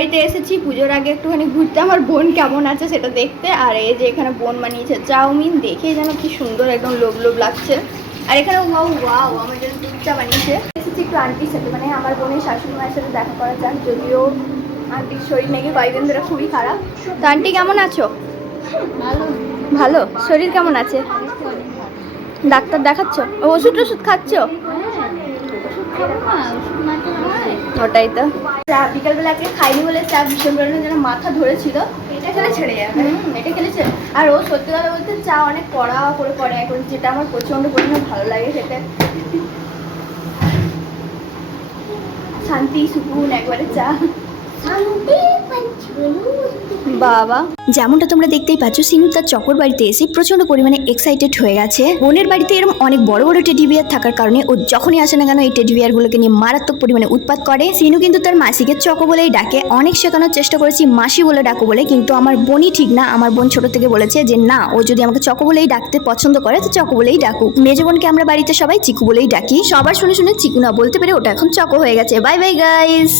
বাড়িতে এসেছি, পুজোর আগে একটুখানি ঘুরতে। আমার বোন কেমন আছে সেটা দেখতে। আর এই যে এখানে বোন বানিয়েছে চাউমিন দেখে যেন কি সুন্দর একদম লোভ লোভ লাগছে। আর এখানে ওয়াও ওয়াও আমার জন্য দুধটা বানিয়েছে। এসেছি একটু আন্টির সাথে মানে আমার বোনের শাশুড়ি মায়ের সাথে দেখা করা যাক, যদিও আন্টির শরীর নাকি কয়েকদিন ধরে খুবই খারাপ। তো আন্টি কেমন আছো? ভালো। ভালো। শরীর কেমন আছে? ডাক্তার দেখাচ্ছ? ওষুধ টষুধ খাচ্ছ? ওটাই তো। চা বিকালবেলা আজকে খাইনি বলে চা ভীষণ পরিমাণে যেন মাথা ধরেছিল। এটা খেলে ছেড়ে যাবে। এটা খেলেছে আর ও সত্যি কথা বলতে চা অনেক কড়া করে করে এখন যেটা আমার প্রচণ্ড পরিমাণে ভালো লাগে খেতে। শান্তি সুকুন একবারে চা। বাবা। যেমনটা তোমরা দেখতেই পাচ্ছ, সিনু তার চকর বাড়িতে এসে প্রচণ্ড পরিমাণে এক্সাইটেড হয়ে গেছে। বোনের বাড়িতে এরকম অনেক বড় বড় টেডি বিয়ার থাকার কারণে ও যখনই আসে না কেন, এই টেডি বিয়ারগুলোকে নিয়ে মারাত্মক পরিমাণে উৎপাত করে। সিনু কিন্তু তার মাসিকে চকো বলেই ডাকে। অনেক শেখানোর চেষ্টা করেছি, মাসি বলে ডাকো বলে, কিন্তু আমার বোনই ঠিক না। আমার বোন ছোট থেকে বলেছে যে, না, ও যদি আমাকে চকো বলেই ডাকতে পছন্দ করে, তো চকো বলেই ডাকুক। মেজ বোনকে আমরা বাড়িতে সবাই চিকু বলেই ডাকি। সবার শুনে শুনে চিকু না বলতে পেরে ওটা এখন চকো হয়ে গেছে। Bye bye guys